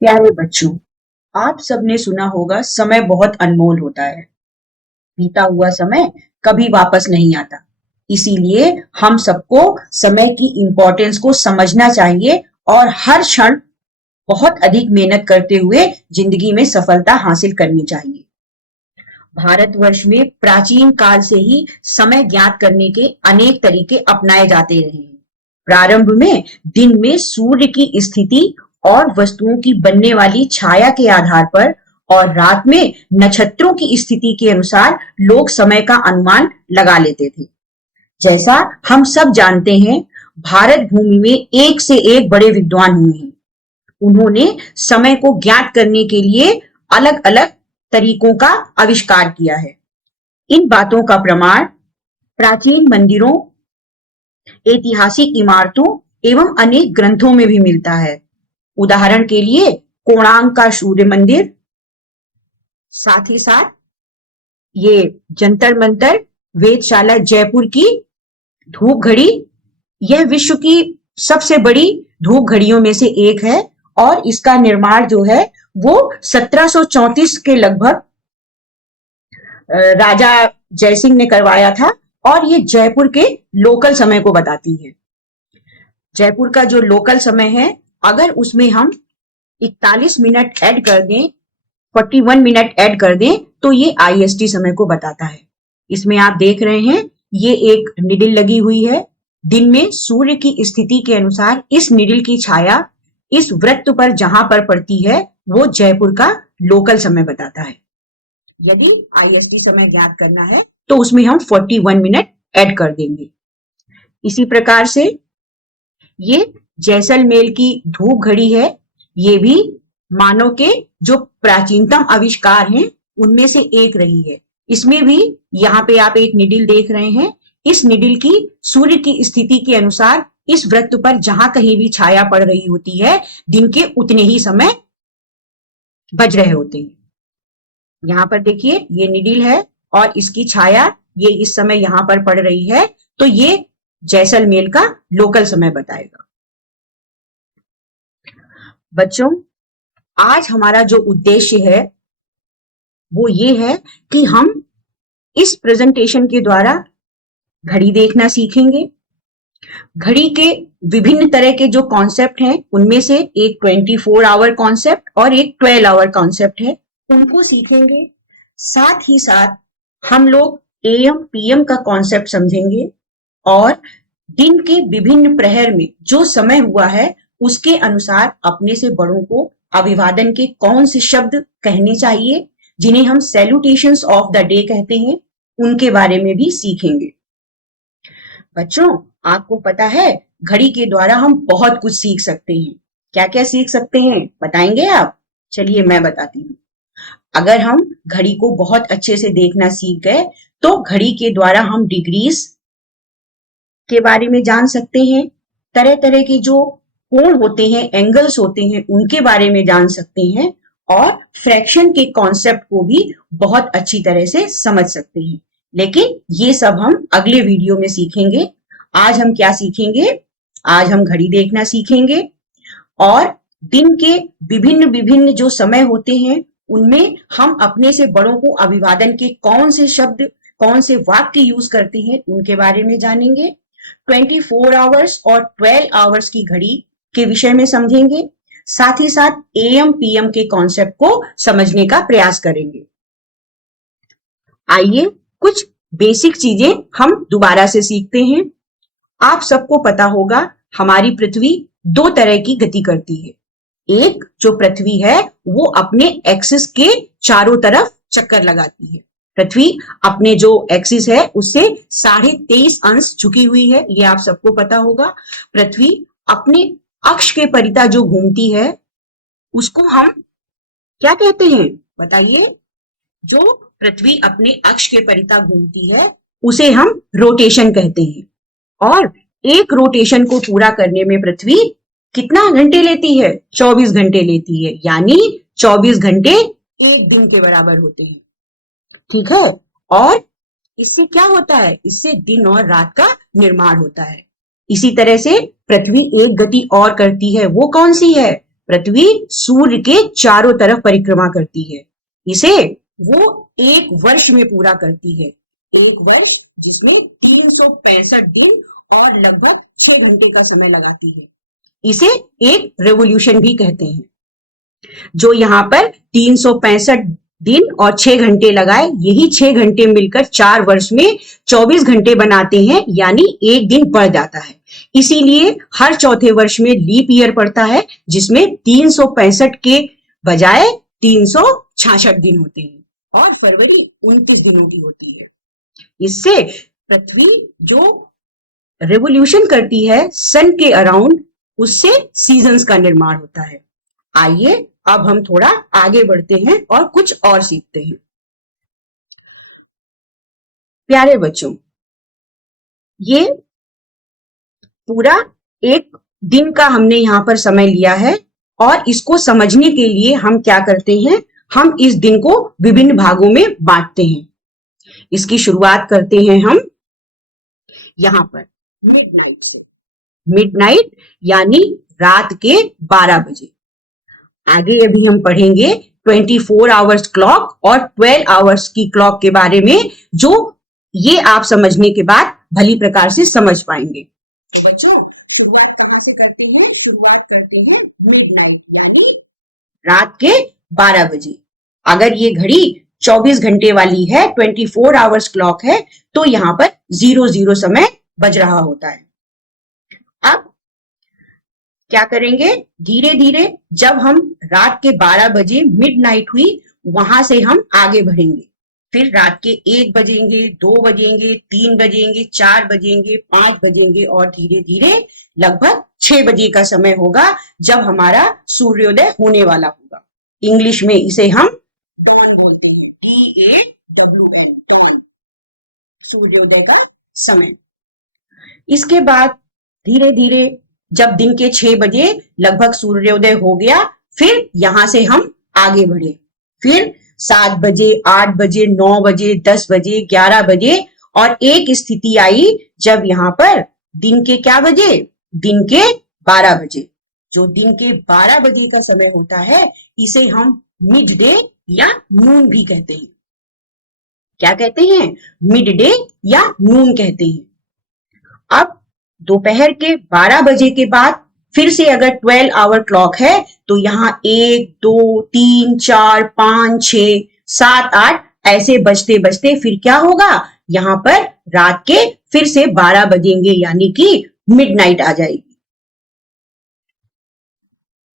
प्यारे बच्चों, आप सबने सुना होगा समय बहुत अनमोल होता है। बीता हुआ समय कभी वापस नहीं आता। इसीलिए हम सबको समय की इम्पोर्टेंस को समझना चाहिए और हर क्षण बहुत अधिक मेहनत करते हुए जिंदगी में सफलता हासिल करनी चाहिए। भारतवर्ष में प्राचीन काल से ही समय ज्ञात करने के अनेक तरीके अपनाए जाते रहे हैं। प्रारंभ में दिन में सूर्य की स्थिति और वस्तुओं की बनने वाली छाया के आधार पर और रात में नक्षत्रों की स्थिति के अनुसार लोग समय का अनुमान लगा लेते थे। जैसा हम सब जानते हैं, भारत भूमि में एक से एक बड़े विद्वान हुए हैं। उन्होंने समय को ज्ञात करने के लिए अलग अलग तरीकों का आविष्कार किया है। इन बातों का प्रमाण प्राचीन मंदिरों, ऐतिहासिक इमारतों एवं अनेक ग्रंथों में भी मिलता है। उदाहरण के लिए कोणार्क का सूर्य मंदिर, साथ ही साथ ये जंतर मंतर, वेधशाला जयपुर की धूप घड़ी, यह विश्व की सबसे बड़ी धूप घड़ियों में से एक है और इसका निर्माण जो है वो 1734 के लगभग राजा जयसिंह ने करवाया था और ये जयपुर के लोकल समय को बताती है। जयपुर का जो लोकल समय है, अगर उसमें हम 41 मिनट ऐड कर दें, 41 मिनट ऐड कर दें, तो ये IST समय को बताता है। इसमें आप देख रहे हैं, ये एक निडिल लगी हुई है। दिन में सूर्य की स्थिति के अनुसार इस निडिल की छाया इस वृत्त पर जहां पर पड़ती है, वो जयपुर का लोकल समय बताता है। यदि IST समय ज्ञात करना है, तो उसमें हम 41 मिनट ऐड कर देंगे। इसी प्रकार से ये जैसलमेर की धूप घड़ी है। ये भी मानव के जो प्राचीनतम आविष्कार हैं, उनमें से एक रही है। इसमें भी यहाँ पे आप एक निडिल देख रहे हैं। इस निडिल की सूर्य की स्थिति के अनुसार इस वृत्त पर जहां कहीं भी छाया पड़ रही होती है, दिन के उतने ही समय बज रहे होते हैं। यहाँ पर देखिए, ये निडिल है और इसकी छाया ये इस समय यहाँ पर पड़ रही है, तो ये जैसलमेर का लोकल समय बताएगा। बच्चों, आज हमारा जो उद्देश्य है वो ये है कि हम इस प्रेजेंटेशन के द्वारा घड़ी देखना सीखेंगे। घड़ी के विभिन्न तरह के जो कॉन्सेप्ट हैं, उनमें से एक 24 आवर कॉन्सेप्ट और एक 12 आवर कॉन्सेप्ट है, उनको सीखेंगे। साथ ही साथ हम लोग AM PM का कॉन्सेप्ट समझेंगे और दिन के विभिन्न प्रहर में जो समय हुआ है, उसके अनुसार अपने से बड़ों को अभिवादन के कौन से शब्द कहने चाहिए, जिन्हें हम सैल्यूटेशंस ऑफ द डे कहते हैं, उनके बारे में भी सीखेंगे। बच्चों, आपको पता है, घड़ी के द्वारा हम बहुत कुछ सीख सकते हैं। क्या क्या सीख सकते हैं, बताएंगे आप? चलिए मैं बताती हूँ। अगर हम घड़ी को बहुत अच्छे से देखना सीख गए, तो घड़ी के द्वारा हम डिग्रीज के बारे में जान सकते हैं। तरह तरह के जो कोण होते हैं, एंगल्स होते हैं, उनके बारे में जान सकते हैं और फ्रैक्शन के कॉन्सेप्ट को भी बहुत अच्छी तरह से समझ सकते हैं। लेकिन ये सब हम अगले वीडियो में सीखेंगे। आज हम क्या सीखेंगे? आज हम घड़ी देखना सीखेंगे और दिन के विभिन्न विभिन्न जो समय होते हैं, उनमें हम अपने से बड़ों को अभिवादन के कौन से शब्द, कौन से वाक्य यूज करते हैं, उनके बारे में जानेंगे। 24 आवर्स और 12 आवर्स की घड़ी के विषय में समझेंगे। साथ ही साथ AM PM के कॉन्सेप्ट को समझने का प्रयास करेंगे। आइए कुछ बेसिक चीजें हम दोबारा से सीखते हैं। आप सबको पता होगा, हमारी पृथ्वी दो तरह की गति करती है। एक जो पृथ्वी है, वो अपने एक्सिस के चारों तरफ चक्कर लगाती है। पृथ्वी अपने जो एक्सिस है, उससे 23.5 अंश झुकी हुई है, ये आप सबको पता होगा। पृथ्वी अपने अक्ष के परिता जो घूमती है, उसको हम क्या कहते हैं, बताइए? जो पृथ्वी अपने अक्ष के परिता घूमती है, उसे हम रोटेशन कहते हैं। और एक रोटेशन को पूरा करने में पृथ्वी कितना घंटे लेती है? 24 घंटे लेती है, यानी 24 घंटे एक दिन के बराबर होते हैं। ठीक है? और इससे क्या होता है? इससे दिन और रात का निर्माण होता है। इसी तरह से पृथ्वी एक गति और करती है, वो कौन सी है? पृथ्वी सूर्य के चारों तरफ परिक्रमा करती है। इसे वो 1 वर्ष में पूरा करती है। 1 वर्ष जिसमें 365 दिन और लगभग 6 घंटे का समय लगाती है। इसे एक रेवोल्यूशन भी कहते हैं। जो यहाँ पर 365 दिन और 6 घंटे लगाए, यही 6 घंटे मिलकर 4 वर्ष में 24 घंटे बनाते हैं, यानी एक दिन बढ़ जाता है। इसीलिए हर चौथे वर्ष में लीप ईयर पड़ता है, जिसमें 365 के बजाय 366 दिन होते हैं और फरवरी 29 दिनों की होती है। इससे पृथ्वी जो रेवोल्यूशन करती है सन के अराउंड, उससे सीजन्स का निर्माण होता है। आइए अब हम थोड़ा आगे बढ़ते हैं और कुछ और सीखते हैं। प्यारे बच्चों, ये पूरा एक दिन का हमने यहाँ पर समय लिया है और इसको समझने के लिए हम क्या करते हैं, हम इस दिन को विभिन्न भागों में बांटते हैं। इसकी शुरुआत करते हैं हम यहाँ पर मिडनाइट से। मिडनाइट यानी रात के 12 बजे। आगे अभी हम पढ़ेंगे 24 आवर्स क्लॉक और 12 आवर्स की क्लॉक के बारे में, जो ये आप समझने के बाद भली प्रकार से समझ पाएंगे। बच्चों, शुरुआत कहाँ से करते हैं? शुरुआत करते हैं मिडनाइट यानी रात के 12 बजे। अगर ये घड़ी 24 घंटे वाली है, 24 आवर्स क्लॉक है, तो यहाँ पर 00 समय बज रहा होता है। अब क्या करेंगे? धीरे धीरे जब हम रात के 12 बजे मिडनाइट हुई, वहां से हम आगे बढ़ेंगे। फिर रात के 1 बजेंगे, 2 बजेंगे, 3 बजेंगे, 4 बजेंगे, 5 बजेंगे और धीरे धीरे लगभग 6 बजे का समय होगा जब हमारा सूर्योदय होने वाला होगा। इंग्लिश में इसे हम डॉन बोलते हैं, DAWN, डॉन, सूर्योदय का समय। इसके बाद धीरे धीरे जब दिन के 6 बजे लगभग सूर्योदय हो गया, फिर यहां से हम आगे बढ़े। फिर 7 बजे, 8 बजे, 9 बजे, 10 बजे, 11 बजे और एक स्थिति आई जब यहाँ पर दिन के क्या बजे? दिन के 12 बजे। जो दिन के 12 बजे का समय होता है, इसे हम मिड डे या नून भी कहते हैं। क्या कहते हैं? मिड डे या नून कहते हैं। अब दोपहर के 12 बजे के बाद फिर से अगर 12 आवर क्लॉक है, तो यहाँ 1, 2, 3, 4, 5, 6, 7, 8 ऐसे बजते बजते फिर क्या होगा? यहाँ पर रात के फिर से 12 बजेंगे, यानी कि मिडनाइट आ जाएगी।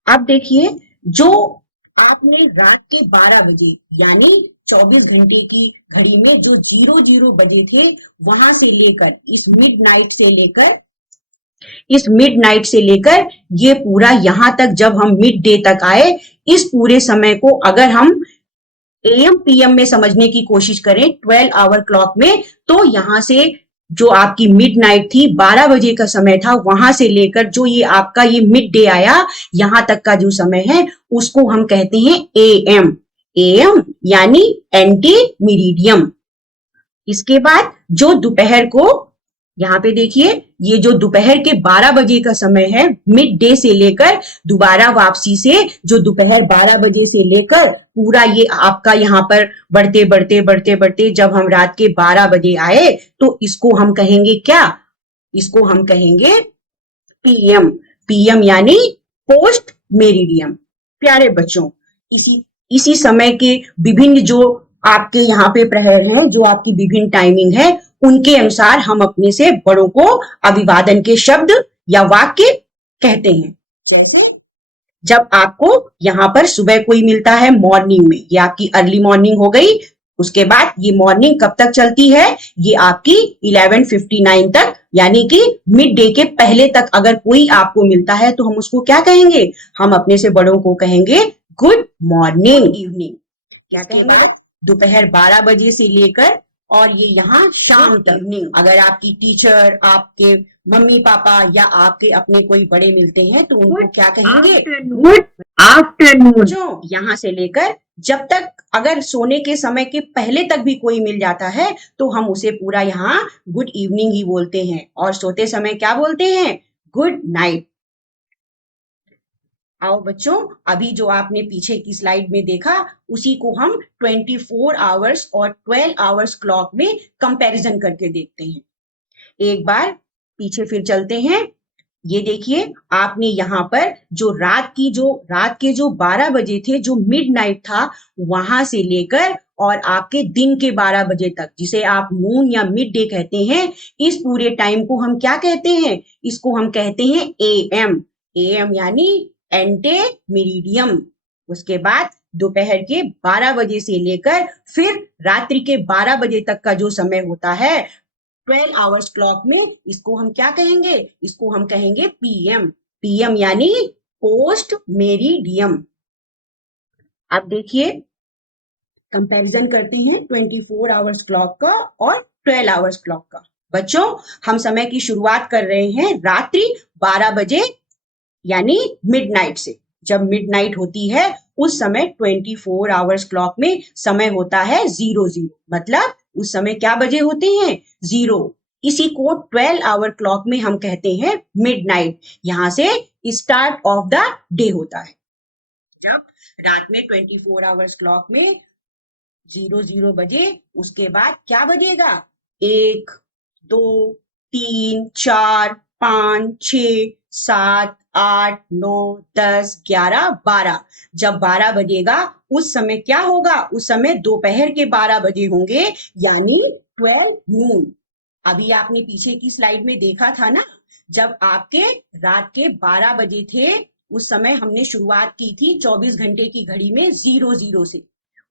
अब देखिए, जो आपने रात के 12 बजे यानी 24 घंटे की घड़ी में जो 00 बजे थे, वहां से लेकर इस मिडनाइट से लेकर ये पूरा यहाँ तक जब हम मिड डे तक आए, इस पूरे समय को अगर हम AM PM में समझने की कोशिश करें 12 आवर क्लॉक में, तो यहाँ से जो आपकी मिडनाइट थी, 12 बजे का समय था, वहां से लेकर जो ये आपका ये मिड डे आया, यहाँ तक का जो समय है, उसको हम कहते हैं AM। AM यानी एंटी मेरिडियम। इसके बाद जो दोपहर को, यहाँ पे देखिए, ये जो दोपहर के 12 बजे का समय है, मिड डे से लेकर दोबारा वापसी से जो दोपहर 12 बजे से लेकर पूरा ये आपका यहाँ पर बढ़ते बढ़ते बढ़ते बढ़ते जब हम रात के 12 बजे आए, तो इसको हम कहेंगे क्या? इसको हम कहेंगे PM। PM यानी पोस्ट मेरिडियम। प्यारे बच्चों, इसी समय के विभिन्न जो आपके यहाँ पे प्रहर हैं, जो आपकी विभिन्न टाइमिंग है, उनके अनुसार हम अपने से बड़ों को अभिवादन के शब्द या वाक्य कहते हैं। जैसे जब आपको यहाँ पर सुबह कोई मिलता है मॉर्निंग में, ये आपकी अर्ली मॉर्निंग हो गई। उसके बाद ये मॉर्निंग कब तक चलती है? ये आपकी 11:59 तक, यानी कि मिड डे के पहले तक अगर कोई आपको मिलता है, तो हम उसको क्या कहेंगे? हम अपने से बड़ों को कहेंगे गुड मॉर्निंग। इवनिंग क्या कहेंगे? दोपहर 12 बजे से लेकर और ये यहाँ शाम तक। इवनिंग अगर आपकी टीचर, आपके मम्मी पापा या आपके अपने कोई बड़े मिलते हैं, तो उनको क्या कहेंगे? Good afternoon. जो यहाँ से लेकर जब तक अगर सोने के समय के पहले तक भी कोई मिल जाता है, तो हम उसे पूरा यहाँ गुड इवनिंग ही बोलते हैं, और सोते समय क्या बोलते हैं? Good night. आओ बच्चों, अभी जो आपने पीछे की स्लाइड में देखा उसी को हम 24 आवर्स और 12 आवर्स क्लॉक में कंपैरिजन करके देखते हैं। एक बार पीछे फिर चलते हैं। ये देखिए, आपने यहाँ पर जो रात के जो 12 बजे थे, जो मिडनाइट था, वहां से लेकर और आपके दिन के 12 बजे तक, जिसे आप नून या मिड डे कहते हैं, इस पूरे टाइम को हम क्या कहते हैं? इसको हम कहते हैं एएम। एएम यानी एंटे मेरिडियम। उसके बाद दोपहर के 12 बजे से लेकर फिर रात्रि के 12 बजे तक का जो समय होता है 12 आवर्स क्लॉक में, इसको हम क्या कहेंगे? इसको हम कहेंगे पीएम। पीएम यानी पोस्ट मेरिडियम। अब देखिए, कंपैरिजन करते हैं 24 आवर्स क्लॉक का और 12 आवर्स क्लॉक का। बच्चों, हम समय की शुरुआत कर रहे हैं रात्रि 12 बजे यानी मिडनाइट से। जब मिडनाइट होती है उस समय 24 आवर्स क्लॉक में समय होता है 00, मतलब उस समय क्या बजे होते हैं? 0। इसी को 12 आवर क्लॉक में हम कहते हैं मिडनाइट। यहां से स्टार्ट ऑफ द डे होता है। जब रात में 24 आवर्स क्लॉक में 00 बजे, उसके बाद क्या बजेगा? 1, 2, 3, 4, 5, 6, 7, 8, 9, 10, 11, 12। जब 12 बजेगा उस समय क्या होगा? उस समय दोपहर के 12 बजे होंगे, यानी 12 नून। अभी आपने पीछे की स्लाइड में देखा था ना, जब आपके रात के 12 बजे थे उस समय हमने शुरुआत की थी 24 घंटे की घड़ी में 00 से।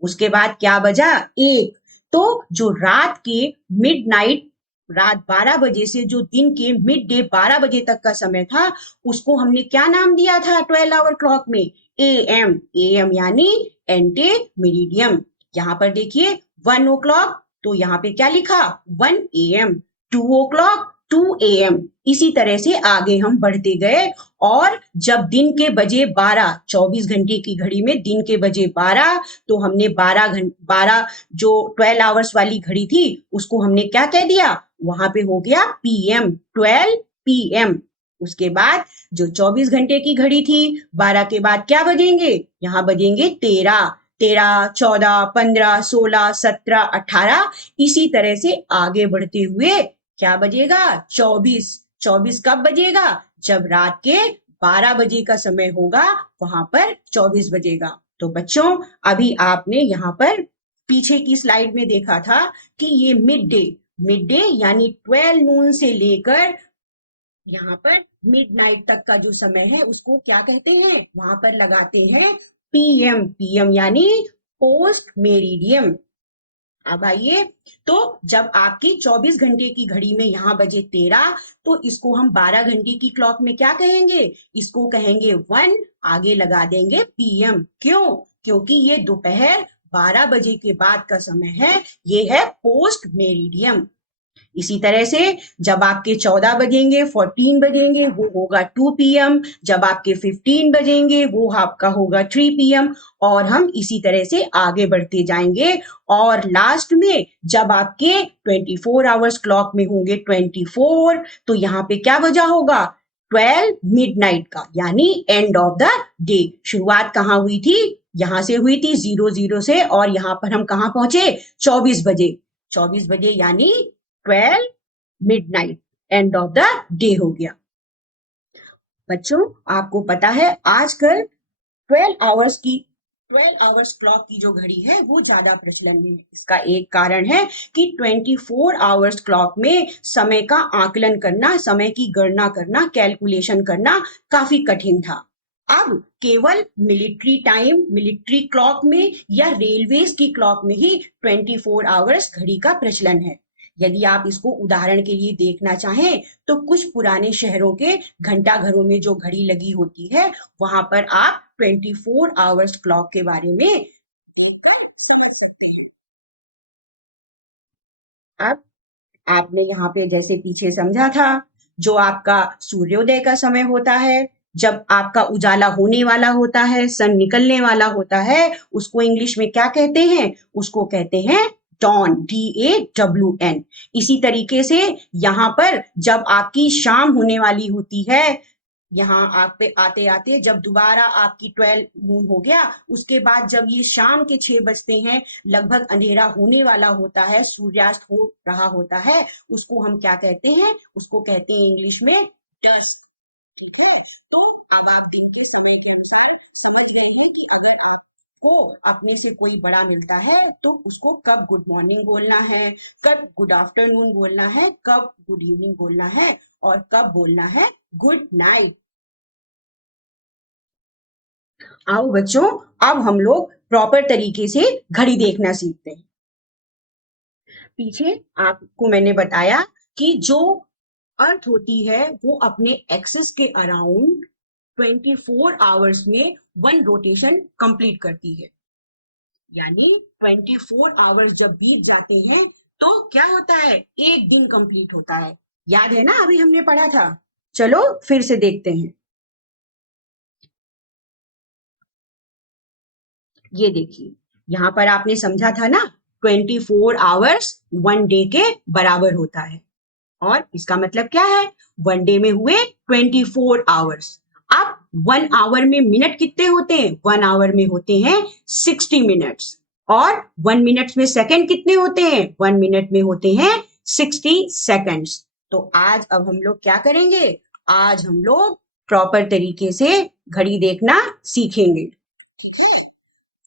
उसके बाद क्या बजा? 1। तो जो रात के मिडनाइट, रात 12 बजे से जो दिन के मिड डे 12 बजे तक का समय था, उसको हमने क्या नाम दिया था 12 आवर क्लॉक में? एएम। एएम यानी एंटे मेरिडियम। यहाँ पर देखिए 1 ओ क्लॉक, तो यहाँ पे क्या लिखा? 1 AM। 2 O clock, 2 AM। इसी तरह से आगे हम बढ़ते गए और जब दिन के बजे 12, 24 घंटे की घड़ी में दिन के बजे 12, तो हमने 12 जो 12 आवर्स वाली घड़ी थी उसको हमने क्या कह दिया? वहां पे हो गया PM, 12 PM। उसके बाद जो 24 घंटे की घड़ी थी, 12 के बाद क्या बजेंगे? यहाँ बजेंगे 13, 13, 14, 15, 16, 17, 18। इसी तरह से आगे बढ़ते हुए क्या बजेगा? 24। 24 कब बजेगा? जब रात के 12 बजे का समय होगा, वहां पर 24 बजेगा। तो बच्चों, अभी आपने यहाँ पर पीछे की स्लाइड में देखा था कि ये मिड डे यानी 12 नून से लेकर यहाँ पर मिडनाइट तक का जो समय है उसको क्या कहते हैं? वहां पर लगाते हैं पीएम। पीएम यानी पोस्ट मेरिडियम। अब आइए, तो जब आपकी 24 घंटे की घड़ी में यहाँ बजे 13, तो इसको हम 12 घंटे की क्लॉक में क्या कहेंगे? इसको कहेंगे 1, आगे लगा देंगे पीएम। क्यों? क्योंकि ये दोपहर 12 बजे के बाद का समय है, ये है पोस्ट मेरिडियम। इसी तरह से जब आपके 14 बजेंगे, 14 बजेंगे, वो होगा 2 PM। जब आपके 15 बजेंगे वो आपका होगा 3 PM। और हम इसी तरह से आगे बढ़ते जाएंगे और लास्ट में जब आपके 24 आवर्स क्लॉक में होंगे 24, तो यहाँ पे क्या बजा होगा? 12 मिडनाइट का, यानी एंड ऑफ द डे। शुरुआत कहाँ हुई थी? यहाँ से हुई थी 00 से, और यहाँ पर हम कहाँ पहुंचे? 24 बजे। 24 बजे यानी 12 midnight, end of the day हो गया। बच्चों, आपको पता है आजकल 12 आवर्स क्लॉक की जो घड़ी है वो ज्यादा प्रचलन में है। इसका एक कारण है कि 24 आवर्स क्लॉक में समय का आकलन करना, समय की गणना करना, कैलकुलेशन करना काफी कठिन था। अब केवल मिलिट्री टाइम, मिलिट्री क्लॉक में या रेलवेज की क्लॉक में ही 24 आवर्स घड़ी का प्रचलन है। यदि आप इसको उदाहरण के लिए देखना चाहें तो कुछ पुराने शहरों के घंटा घरों में जो घड़ी लगी होती है, वहां पर आप 24 आवर्स क्लॉक के बारे में देखकर समझ सकते हैं। अब आपने यहाँ पे जैसे पीछे समझा था, जो आपका सूर्योदय का समय होता है, जब आपका उजाला होने वाला होता है, सन निकलने वाला होता है, उसको इंग्लिश में क्या कहते हैं? उसको कहते हैं डॉन, DAWN। इसी तरीके से यहाँ पर जब आपकी शाम होने वाली होती है, यहाँ आप पे आते आते जब दोबारा आपकी 12 नून हो गया, उसके बाद जब ये शाम के 6 बजते हैं, लगभग अंधेरा होने वाला होता है, सूर्यास्त हो रहा होता है, उसको हम क्या कहते हैं? उसको कहते हैं इंग्लिश में डस्क। ठीक है, तो अब आप दिन के समय के अनुसार समझ गए हैं कि अगर आपको अपने से कोई बड़ा मिलता है तो उसको कब गुड मॉर्निंग बोलना है, कब गुड आफ्टरनून बोलना है, कब गुड इवनिंग बोलना है और कब बोलना है गुड नाइट। आओ बच्चों, अब हम लोग प्रॉपर तरीके से घड़ी देखना सीखते हैं। पीछे आपको मैंने बताया कि जो अर्थ होती है वो अपने एक्सिस के अराउंड 24 आवर्स में 1 रोटेशन कंप्लीट करती है। यानी 24 आवर्स जब बीत जाते हैं तो क्या होता है? एक दिन कंप्लीट होता है। याद है ना, अभी हमने पढ़ा था। चलो फिर से देखते हैं। ये देखिए, यहाँ पर आपने समझा था ना, 24 आवर्स 1 डे के बराबर होता है। और इसका मतलब क्या है? 1 डे में हुए 24 आवर्स। अब 1 आवर में मिनट कितने होते हैं? 1 आवर में होते हैं 60 मिनट्स। और 1 मिनट्स में सेकंड कितने होते हैं? 1 मिनट में होते हैं 60 सेकंड्स। तो आज अब हम लोग क्या करेंगे? आज हम लोग प्रॉपर तरीके से घड़ी देखना सीखेंगे। ठीक है,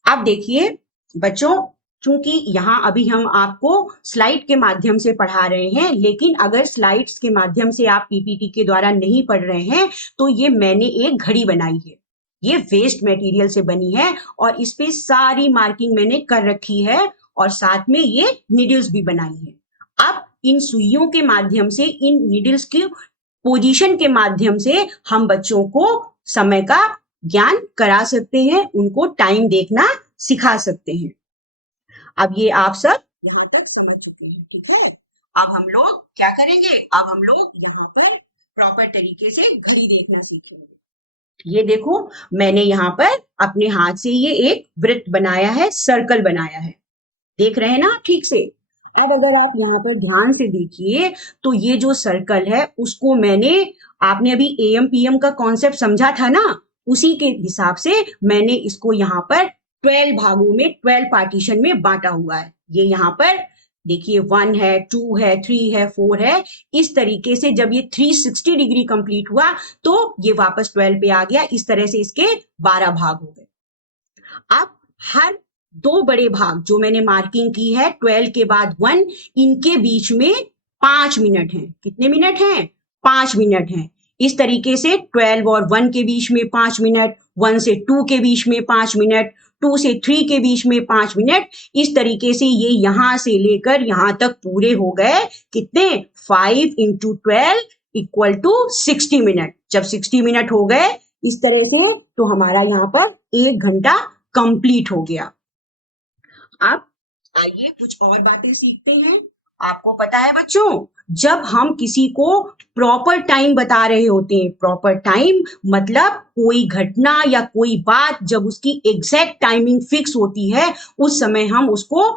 अब देखिए बच्चों, चूंकि यहाँ अभी हम आपको स्लाइड के माध्यम से पढ़ा रहे हैं, लेकिन अगर स्लाइड्स के माध्यम से आप पीपीटी के द्वारा नहीं पढ़ रहे हैं तो ये मैंने एक घड़ी बनाई है। ये वेस्ट मटेरियल से बनी है और इस पे सारी मार्किंग मैंने कर रखी है और साथ में ये नीडल्स भी बनाई है। अब इन सुइयों के माध्यम से, इन नीडल्स की पोजीशन के माध्यम से हम बच्चों को समय का ज्ञान करा सकते हैं, उनको टाइम देखना सिखा सकते हैं। अब ये आप सब यहाँ तक समझ चुके हैं। ठीक है, अब हम लोग क्या करेंगे? अब हम लोग यहाँ पर प्रॉपर तरीके से घड़ी देखना सीखेंगे। ये देखो, मैंने यहाँ पर अपने हाथ से ये एक वृत्त बनाया है, सर्कल बनाया है। देख रहे हैं ना ठीक से? अब अगर आप यहाँ पर ध्यान से देखिए तो ये जो सर्कल है उसको मैंने, आपने अभी एएम पीएम का कॉन्सेप्ट समझा था ना, उसी के हिसाब से मैंने इसको यहाँ पर 12 भागों में, 12 पार्टीशन में बांटा हुआ है। ये यहाँ पर देखिए 1 है, 2 है, 3 है, 4 है। इस तरीके से जब ये 360 डिग्री कंप्लीट हुआ तो ये वापस 12 पे आ गया। इस तरह से इसके 12 भाग हो गए। अब हर 2 बड़े भाग जो मैंने मार्किंग की है, 12 के बाद 1, इनके बीच में 5 मिनट हैं। कितने मिनट हैं? 5 मिनट हैं। इस तरीके से 12 और 1 के बीच में 5 मिनट, 1 से 2 के बीच में 5 मिनट, 2 से 3 के बीच में 5 मिनट। इस तरीके से ये यहां से लेकर यहां तक पूरे हो गए। कितने? 5 इंटू 12 इक्वल टू 60 मिनट। जब 60 मिनट हो गए इस तरह से, तो हमारा यहाँ पर 1 घंटा कंप्लीट हो गया। अब आइए कुछ और बातें सीखते हैं। आपको पता है बच्चों, जब हम किसी को प्रॉपर टाइम बता रहे होते हैं, प्रॉपर टाइम मतलब कोई घटना या कोई बात जब उसकी एग्जैक्ट टाइमिंग फिक्स होती है, उस समय हम उसको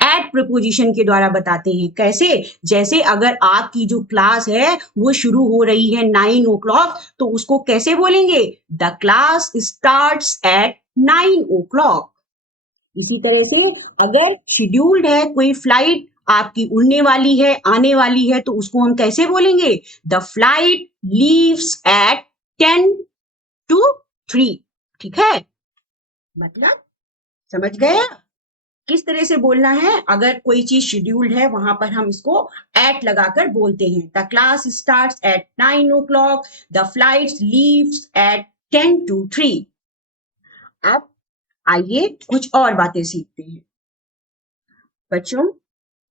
एट प्रीपोजिशन के द्वारा बताते हैं। कैसे? जैसे अगर आपकी जो क्लास है वो शुरू हो रही है 9 o'clock, तो उसको कैसे बोलेंगे? The class starts at 9 o'clock। इसी तरह से अगर शेड्यूल्ड है कोई फ्लाइट आपकी उड़ने वाली है, आने वाली है, तो उसको हम कैसे बोलेंगे? The flight leaves eight 10 to 3। ठीक है, मतलब समझ गए किस तरह से बोलना है? अगर कोई चीज शेड्यूल्ड है वहां पर हम इसको एट लगाकर बोलते हैं। The class starts at 9 o'clock, the flights leaves eight 10 to 3। अब आइए कुछ और बातें सीखते हैं। बच्चों,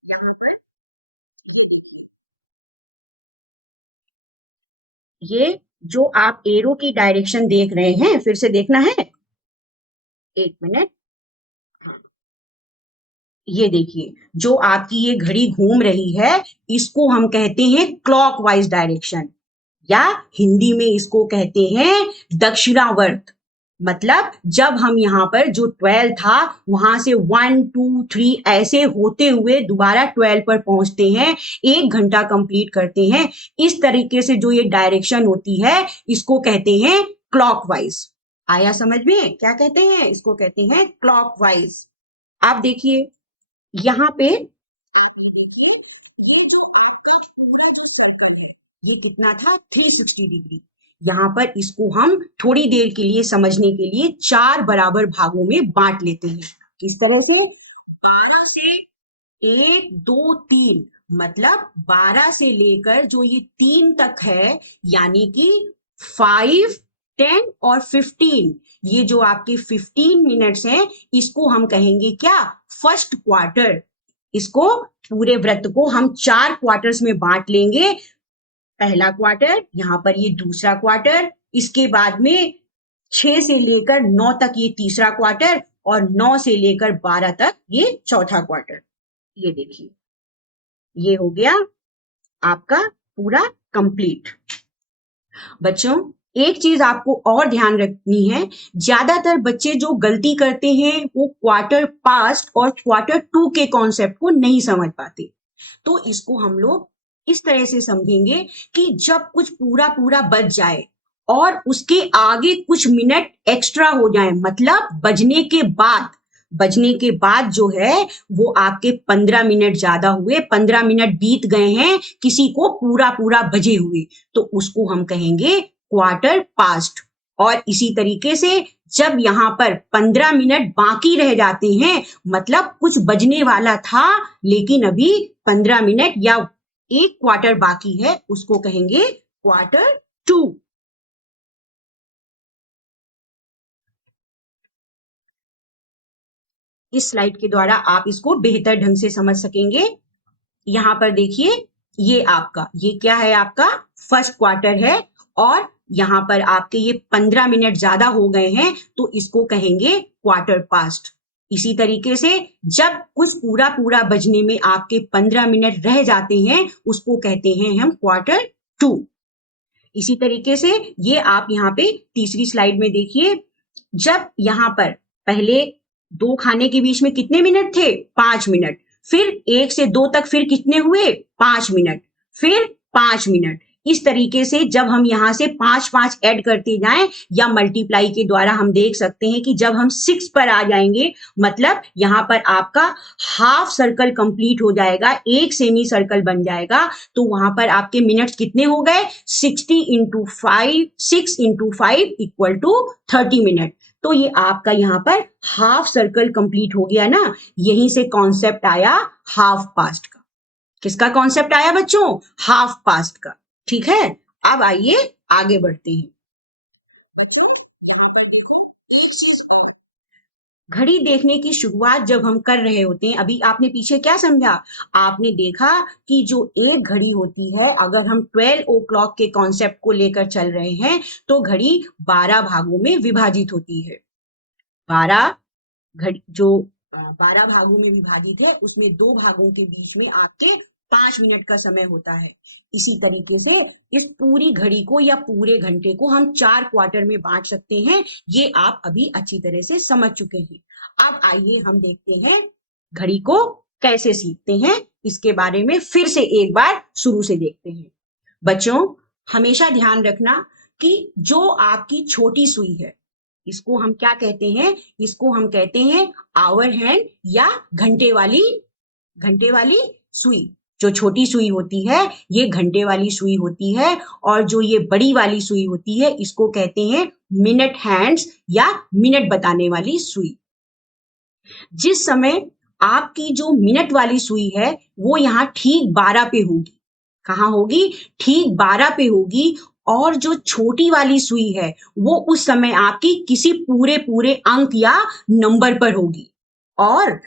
यहाँ पर ये जो आप एरो की डायरेक्शन देख रहे हैं, फिर से देखना है, 1 मिनट। ये देखिए, जो आपकी ये घड़ी घूम रही है इसको हम कहते हैं क्लॉकवाइज डायरेक्शन, या हिंदी में इसको कहते हैं दक्षिणावर्त। मतलब जब हम यहाँ पर जो 12 था वहां से 1 2 3 ऐसे होते हुए दोबारा 12 पर पहुंचते हैं, 1 घंटा कंप्लीट करते हैं। इस तरीके से जो ये डायरेक्शन होती है इसको कहते हैं क्लॉकवाइज। आया समझ में? क्या कहते हैं इसको? कहते हैं क्लॉकवाइज। आप देखिए यहाँ पे, आप ये देखिए, ये जो आपका पूरा जो सर्कल है ये कितना था? 360 डिग्री। यहाँ पर इसको हम थोड़ी देर के लिए समझने के लिए 4 बराबर भागों में बांट लेते हैं। किस तरह से? 12 से 1 2 3, मतलब 12 से लेकर जो ये 3 तक है, यानी कि 5 10 और 15, ये जो आपके 15 मिनट्स हैं इसको हम कहेंगे क्या? First quarter. इसको पूरे व्रत को हम 4 क्वार्टर्स में बांट लेंगे। पहला क्वार्टर, यहाँ पर ये दूसरा क्वार्टर, इसके बाद में 6 से लेकर 9 तक ये तीसरा क्वार्टर, और 9 से लेकर 12 तक ये चौथा क्वार्टर। ये देखिए, ये हो गया आपका पूरा कंप्लीट। बच्चों, एक चीज आपको और ध्यान रखनी है, ज्यादातर बच्चे जो गलती करते हैं वो क्वार्टर पास्ट और क्वार्टर टू के कॉन्सेप्ट को नहीं समझ पाते। तो इसको हम लोग इस तरह से समझेंगे कि जब कुछ पूरा पूरा बज जाए और उसके आगे कुछ मिनट एक्स्ट्रा हो जाए, मतलब बजने के बाद जो है वो आपके 15 मिनट ज्यादा हुए, 15 मिनट बीत गए हैं किसी को पूरा पूरा बजे हुए, तो उसको हम कहेंगे क्वार्टर पास्ट। और इसी तरीके से जब यहाँ पर 15 मिनट बाकी रह जाते हैं, मतलब कुछ बजने वाला था लेकिन अभी 15 मिनट या 1 क्वार्टर बाकी है, उसको कहेंगे क्वार्टर टू। इस स्लाइड के द्वारा आप इसको बेहतर ढंग से समझ सकेंगे। यहाँ पर देखिए, ये आपका, ये क्या है? आपका फर्स्ट क्वार्टर है, और यहाँ पर आपके ये 15 मिनट ज्यादा हो गए हैं तो इसको कहेंगे क्वार्टर पास्ट। इसी तरीके से जब कुछ पूरा पूरा बजने में आपके 15 मिनट रह जाते हैं उसको कहते हैं हम क्वार्टर टू। इसी तरीके से ये आप यहाँ पे तीसरी स्लाइड में देखिए, जब यहाँ पर पहले 2 खाने के बीच में कितने मिनट थे? 5 मिनट। फिर 1 से 2 तक फिर कितने हुए? 5 मिनट। फिर 5 मिनट। इस तरीके से जब हम यहाँ से 5-5 ऐड करते जाएं या मल्टीप्लाई के द्वारा हम देख सकते हैं कि जब हम 6 पर आ जाएंगे, मतलब यहाँ पर आपका हाफ सर्कल कंप्लीट हो जाएगा, एक सेमी सर्कल बन जाएगा, तो वहां पर आपके मिनट्स कितने हो गए? 60 into 5, 6 into 5 equal to 30 minute. तो ये आपका यहाँ पर हाफ सर्कल कंप्लीट हो गया ना। यहीं से कॉन्सेप्ट आया हाफ पास्ट का। किसका कॉन्सेप्ट आया बच्चों? हाफ पास्ट का। ठीक है, अब आइए आगे बढ़ते हैं। बच्चों, यहाँ पर देखो एक चीज और, घड़ी देखने की शुरुआत जब हम कर रहे होते हैं, अभी आपने पीछे क्या समझा? आपने देखा कि जो एक घड़ी होती है, अगर हम 12 ओ क्लॉक के कॉन्सेप्ट को लेकर चल रहे हैं तो घड़ी 12 भागों में विभाजित होती है। 12 घड़ी जो 12 भागों में विभाजित है उसमें 2 भागों के बीच में आपके 5 मिनट का समय होता है। इसी तरीके से इस पूरी घड़ी को या पूरे घंटे को हम 4 क्वार्टर में बांट सकते हैं। ये आप अभी अच्छी तरह से समझ चुके हैं। अब आइए हम देखते हैं घड़ी को कैसे सीखते हैं, इसके बारे में फिर से एक बार शुरू से देखते हैं। बच्चों, हमेशा ध्यान रखना कि जो आपकी छोटी सुई है इसको हम क्या कहते हैं? इसको हम कहते हैं आवर हैंड या घंटे वाली सुई। जो छोटी सुई होती है ये घंटे वाली सुई होती है, और जो ये बड़ी वाली सुई होती है इसको कहते हैं मिनट हैंड्स या मिनट बताने वाली सुई। जिस समय आपकी जो मिनट वाली सुई है वो यहाँ ठीक 12 पे होगी। कहाँ होगी? ठीक 12 पे होगी। और जो छोटी वाली सुई है वो उस समय आपकी किसी पूरे पूरे अंक या नंबर पर होगी। और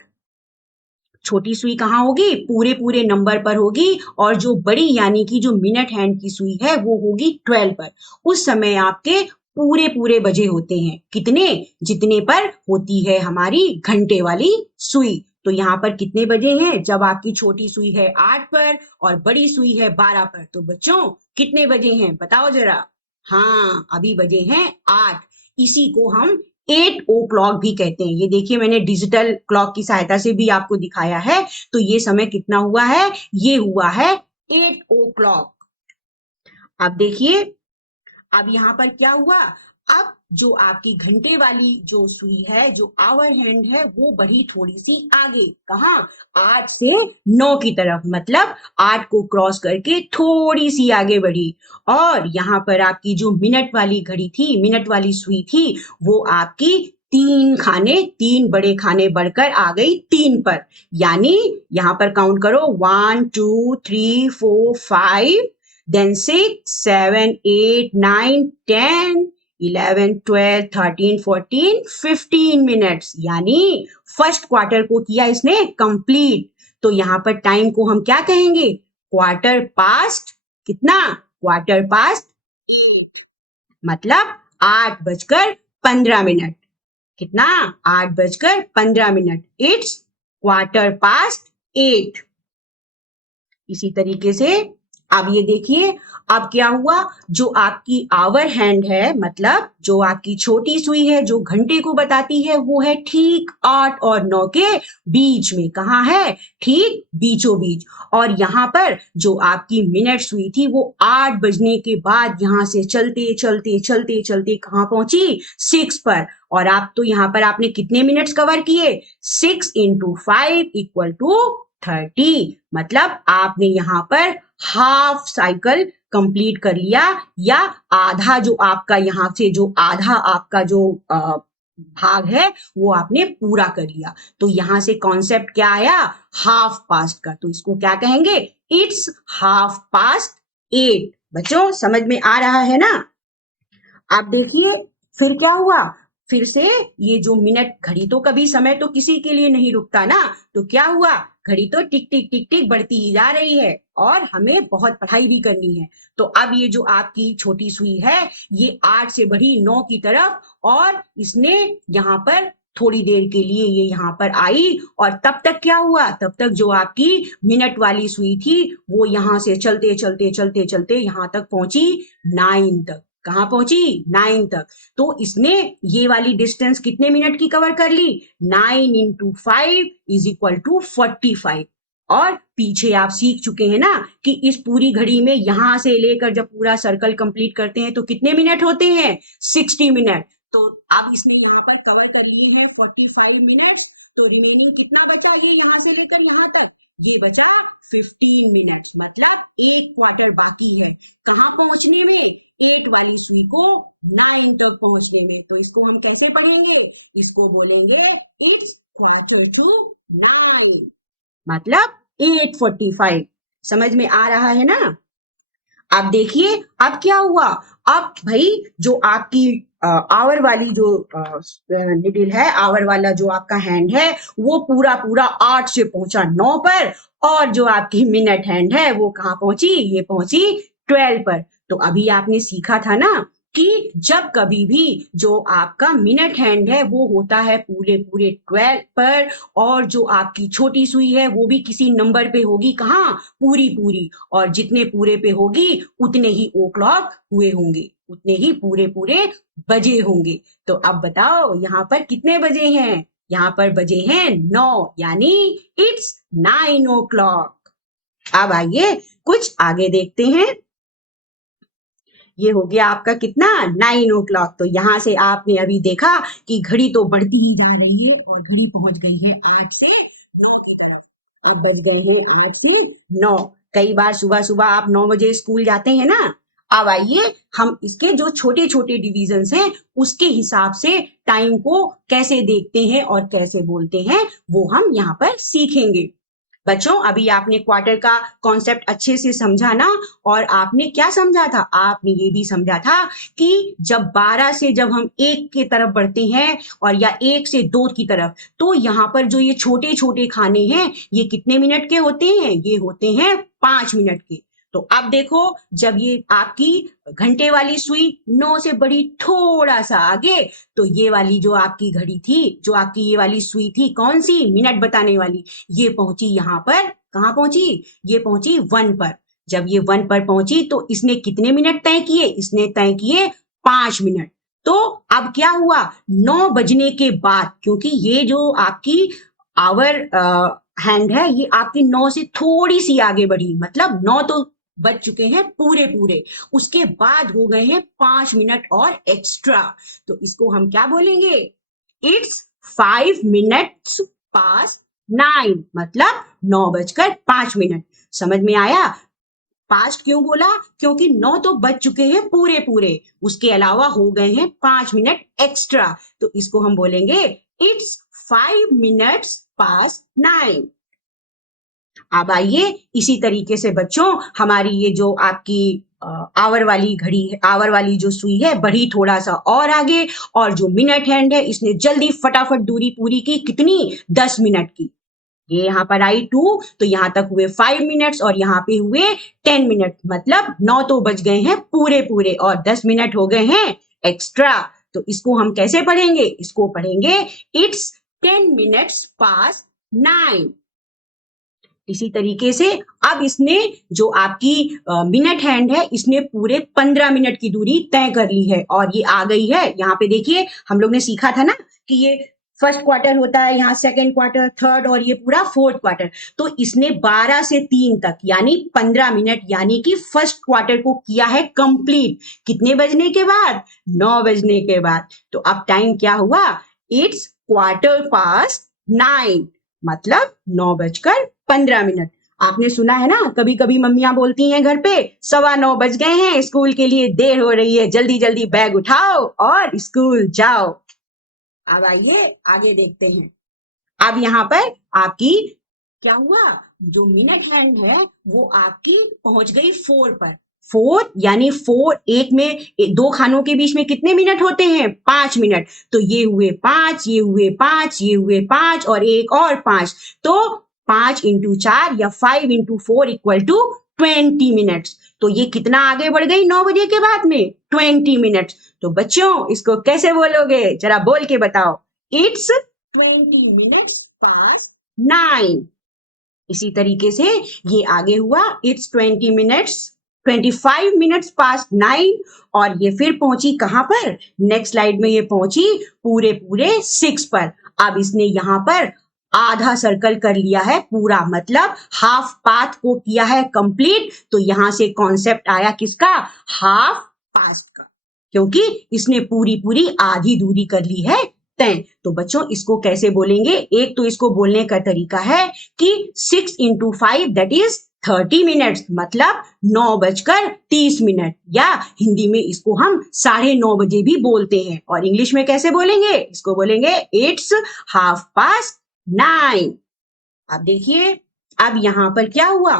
छोटी सुई कहाँ होगी? पूरे पूरे नंबर पर होगी। और जो बड़ी यानी कि जो मिनट हैंड की सुई है वो होगी 12 पर। उस समय आपके पूरे पूरे बजे होते हैं। कितने? जितने पर होती है हमारी घंटे वाली सुई। तो यहाँ पर कितने बजे हैं? जब आपकी छोटी सुई है 8 पर और बड़ी सुई है 12 पर, तो बच्चों कितने बजे हैं बताओ जरा? हाँ, अभी बजे हैं 8। इसी को हम 8 ओ क्लॉक भी कहते हैं। ये देखिए मैंने डिजिटल क्लॉक की सहायता से भी आपको दिखाया है। तो ये समय कितना हुआ है? ये हुआ है 8 ओ क्लॉक। अब देखिए, अब यहाँ पर क्या हुआ? अब जो आपकी घंटे वाली जो सुई है, जो आवर हैंड है, वो बढ़ी थोड़ी सी आगे। कहाँ? 8 से 9 की तरफ, मतलब 8 को क्रॉस करके थोड़ी सी आगे बढ़ी। और यहाँ पर आपकी जो मिनट वाली घड़ी थी, मिनट वाली सुई थी, वो आपकी 3 बड़े खाने बढ़कर आ गई 3 पर। यानी यहाँ पर काउंट करो, 1 2 3 4 5, then 6 7 8 9 10 11 12 13 14 15 मिनट्स। यानी फर्स्ट क्वार्टर को किया इसने कंप्लीट। तो यहाँ पर टाइम को हम क्या कहेंगे? क्वार्टर पास्ट कितना? क्वार्टर पास्ट 8, मतलब 8:15। कितना? 8:15। It's quarter past 8। इसी तरीके से अब ये देखिए, अब क्या हुआ? जो आपकी आवर हैंड है, मतलब जो आपकी छोटी सुई है, जो घंटे को बताती है, वो है ठीक 8 और 9 के बीच में। कहाँ है? ठीक बीचों बीच। और यहाँ पर जो आपकी मिनट सुई थी, वो 8 बजने के बाद यहाँ से चलते चलते चलते चलते कहाँ पहुंची? 6 पर। और आप तो यहाँ पर आपने कितने मिनट्स कवर किए? 6 × 5 = 30। मतलब आपने यहाँ पर हाफ साइकिल कंप्लीट कर लिया, या आधा जो आपका यहाँ से जो आधा आपका जो भाग है, वो आपने पूरा कर लिया। तो यहाँ से कॉन्सेप्ट क्या आया? हाफ पास्ट का। तो इसको क्या कहेंगे? It's half past 8। बच्चों समझ में आ रहा है ना? आप देखिए फिर क्या हुआ? फिर से ये जो मिनट, घड़ी तो कभी समय तो किसी के लिए नहीं रुकता ना। तो क्या हुआ? घड़ी तो टिक टिक टिक टिक बढ़ती ही जा रही है, और हमें बहुत पढ़ाई भी करनी है। तो अब ये जो आपकी छोटी सुई है, ये 8 से बढ़ी 9 की तरफ, और इसने यहाँ पर थोड़ी देर के लिए ये यहाँ पर आई। और तब तक क्या हुआ? तब तक जो आपकी मिनट वाली सुई थी, वो यहाँ से चलते चलते चलते चलते यहाँ तक पहुंची 9 तक। कहाँ पहुंची? 9 तक। तो इसने ये वाली डिस्टेंस कितने मिनट की कवर कर ली? 9 × 5 = 45। और पीछे आप सीख चुके हैं ना कि इस पूरी घड़ी में यहां से लेकर जब पूरा सर्कल कंप्लीट करते हैं तो कितने मिनट होते हैं? 60 मिनट। तो अब इसने यहाँ पर कवर कर लिए हैं 45 मिनट। तो रिमेनिंग कितना बचा? ये यहाँ से लेकर यहाँ तक ये बचा 15 मिनट, मतलब एक क्वार्टर बाकी है। कहाँ पहुंचने में? 8 वाली सुई को 9 तक पहुंचने में। तो इसको हम कैसे पढ़ेंगे? इसको बोलेंगे इट्स क्वार्टर टू 9, मतलब 8:45। समझ में आ रहा है ना? अब देखिए अब क्या हुआ? अब भाई जो आपकी आवर वाली जो निडिल है, आवर वाला जो आपका हैंड है, वो पूरा पूरा 8 से पहुंचा 9 पर। और जो आपकी मिनट हैंड है, वो कहाँ पहुंची? ये पहुंची 12 पर। तो अभी आपने सीखा था ना कि जब कभी भी जो आपका मिनट हैंड है, वो होता है पूरे पूरे 12 पर, और जो आपकी छोटी सुई है, वो भी किसी नंबर पे होगी। कहाँ? पूरी पूरी। और जितने पूरे पे होगी, उतने ही ओ क्लॉक हुए होंगे, उतने ही पूरे पूरे बजे होंगे। तो अब बताओ यहाँ पर कितने बजे हैं? यहाँ पर बजे हैं 9, यानी इट्स 9 o'clock। अब आइए कुछ आगे देखते हैं। ये हो गया आपका कितना? 9 o'clock। तो यहाँ से आपने अभी देखा कि घड़ी तो बढ़ती ही जा रही है, और घड़ी पहुंच गई है 8 से 9 की तरफ। अब बज गए हैं 8 से 9। कई बार सुबह सुबह आप 9 बजे स्कूल जाते हैं ना। अब आइए हम इसके जो छोटे छोटे डिविजन्स हैं, उसके हिसाब से टाइम को कैसे देखते हैं और कैसे बोलते हैं, वो हम यहाँ पर सीखेंगे। बच्चों अभी आपने क्वार्टर का कॉन्सेप्ट अच्छे से समझा ना। और आपने क्या समझा था? आपने ये भी समझा था कि जब 12 से जब हम 1 की तरफ बढ़ते हैं, और या 1 से 2 की तरफ, तो यहाँ पर जो ये छोटे छोटे खाने हैं, ये कितने मिनट के होते हैं? ये होते हैं 5 मिनट के। तो अब देखो, जब ये आपकी घंटे वाली सुई 9 से बढ़ी थोड़ा सा आगे, तो ये वाली जो आपकी घड़ी थी, जो आपकी ये वाली सुई थी, कौन सी? मिनट बताने वाली, ये पहुंची यहाँ पर। कहाँ पहुंची? ये पहुंची 1 पर। जब ये 1 पर पहुंची, तो इसने कितने मिनट तय किए? इसने तय किए 5 मिनट। तो अब क्या हुआ, 9 बजने के बाद, क्योंकि ये जो आपकी आवर हैंड है ये आपकी 9 से थोड़ी सी आगे बढ़ी, मतलब 9 तो बज चुके हैं पूरे पूरे, उसके बाद हो गए हैं 5 मिनट और एक्स्ट्रा। तो इसको हम क्या बोलेंगे, इट्स 5 मिनट्स पास 9, मतलब 9:05। समझ में आया? पास्ट क्यों बोला, क्योंकि 9 तो बज चुके हैं पूरे पूरे, उसके अलावा हो गए हैं 5 मिनट एक्स्ट्रा। तो इसको हम बोलेंगे इट्स 5 मिनट्स पास 9। अब आइए इसी तरीके से बच्चों, हमारी ये जो आपकी आवर वाली घड़ी है, आवर वाली जो सुई है, बढ़ी थोड़ा सा और आगे, और जो मिनट हैंड है इसने जल्दी फटाफट दूरी पूरी की, कितनी, 10 मिनट की। ये यहाँ पर आई 2, तो यहाँ तक हुए 5 मिनट्स और यहाँ पे हुए 10 मिनट, मतलब 9 तो बज गए हैं पूरे पूरे और 10 मिनट हो गए हैं एक्स्ट्रा। तो इसको हम कैसे पढ़ेंगे, इसको पढ़ेंगे इट्स 10 मिनट्स पास 9। इसी तरीके से अब इसने जो आपकी मिनट हैंड है इसने पूरे 15 मिनट की दूरी तय कर ली है और ये आ गई है यहाँ पे। देखिए हम लोग ने सीखा था ना कि ये फर्स्ट क्वार्टर होता है, यहाँ सेकंड क्वार्टर, थर्ड और ये पूरा फोर्थ क्वार्टर। तो इसने 12 से 3 तक यानी 15 मिनट यानी कि फर्स्ट क्वार्टर को किया है कंप्लीट। कितने बजने के बाद, 9 बजने के बाद। तो अब टाइम क्या हुआ, इट्स क्वार्टर पास 9, मतलब 9:15। आपने सुना है ना, कभी कभी मम्मियां बोलती हैं घर पे, 9:15 बज गए हैं, स्कूल के लिए देर हो रही है, जल्दी जल्दी बैग उठाओ और स्कूल जाओ। अब आइए आगे देखते हैं। अब यहाँ पर आपकी क्या हुआ, जो मिनट हैंड है वो आपकी पहुंच गई 4 पर। 4 यानी 4, एक में दो खानों के बीच में कितने मिनट होते हैं, 5 मिनट। तो ये हुए 5, ये हुए 5, ये हुए 5 और एक और 5। तो 5 इंटू 4 या 5 इंटू 4 इक्वल टू 20 मिनट्स। तो ये कितना आगे बढ़ गई 9 बजे के बाद में, 20 मिनट्स। तो बच्चों इसको कैसे बोलोगे, जरा बोल के बताओ, इट्स 20 मिनट्स पास 9। इसी तरीके से ये आगे हुआ, इट्स 25 मिनट्स पास 9 और ये फिर पहुंची कहां पर, नेक्स्ट स्लाइड में ये पहुंची पूरे पूरे 6 पर। अब इसने यहां पर आधा सर्कल कर लिया है पूरा, मतलब हाफ पाथ को किया है कंप्लीट। तो यहां से कॉन्सेप्ट आया किसका, हाफ पास्ट का, क्योंकि इसने पूरी पूरी आधी दूरी कर ली है तय। तो बच्चों इसको कैसे बोलेंगे, एक तो इसको बोलने का तरीका है कि 6 इंटू 5 दैट इज 30 मिनट्स, मतलब 9:30, या हिंदी में इसको हम 9:30 बजे भी बोलते हैं। और इंग्लिश में कैसे बोलेंगे, इसको बोलेंगे इट्स हाफ पास्ट 9। अब देखिए अब यहाँ पर क्या हुआ,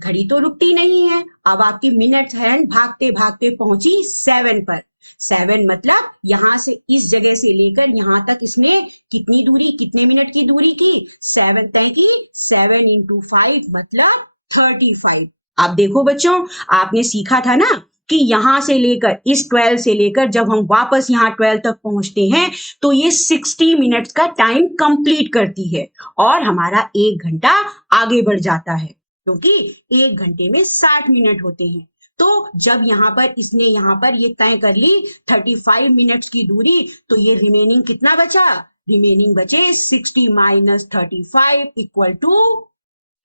घड़ी तो रुकती नहीं है, अब आपकी मिनट हैंड भागते भागते पहुंची 7 पर। 7 मतलब यहाँ से इस जगह से लेकर यहाँ तक इसने कितनी दूरी, कितने मिनट की दूरी की, 7 तय की। 7 इंटू 5 मतलब 35। अब देखो बच्चों, आपने सीखा था ना कि यहां से लेकर इस 12 से लेकर जब हम वापस यहाँ 12 तक पहुंचते हैं तो ये 60 मिनट्स का टाइम कंप्लीट करती है और हमारा 1 घंटा आगे बढ़ जाता है, क्योंकि 1 घंटे में 60 मिनट होते हैं। तो जब यहाँ पर इसने यहाँ पर ये तय कर ली 35 मिनट्स की दूरी, तो ये रिमेनिंग कितना बचा, रिमेनिंग बचे 60 माइनस 35 इक्वल टू